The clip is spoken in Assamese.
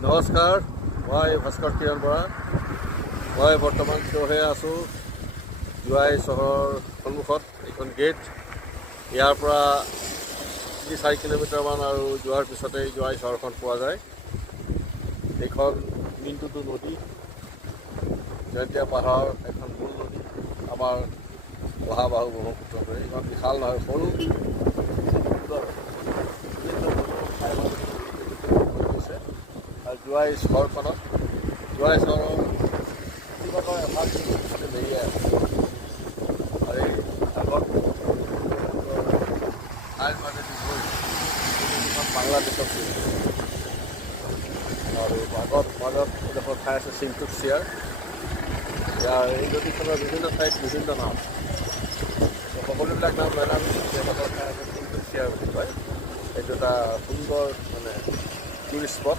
নমস্কাৰ, মই ভাস্কৰ কিৰণ বৰা। মই বৰ্তমান থিয় হৈ আছোঁ জোৱাই চহৰৰ সন্মুখত। এইখন গেট, ইয়াৰ পৰা 3-4 কিলোমিটাৰমান আৰু যোৱাৰ পিছতেই জোৱাই চহৰখন পোৱা যায়। এইখন মিণ্টুটো নদী, জয়ন্তীয়া পাহাৰৰ এখন মূল নদী, আমাৰ মহাবাহু ব্ৰহ্মপুত্ৰটোৱে। ইমান বিশাল নহয়, সৰু সুন্দৰ আৰু জোৱাই চহৰখনত, জোৱাই চহৰৰ প্ৰতিবাদৰ এভাগ মেৰিয়াই আছে। আৰু এই আগত ঠাইৰ মাজেদি গৈ বাংলাদেশত গৈছে। আৰু মাজত এডোখৰ ঠাই আছে চিংটুকচিয়াৰ। ইয়াৰ এই নদীখনৰ বিভিন্ন ঠাইত বিভিন্ন নাম, সকলোবিলাক নাম নাজানো। এডোখৰ ঠাই আছে চিংটুকচিয়াৰ বুলি কয়। এইটো এটা সুন্দৰ টুৰিষ্ট স্পট।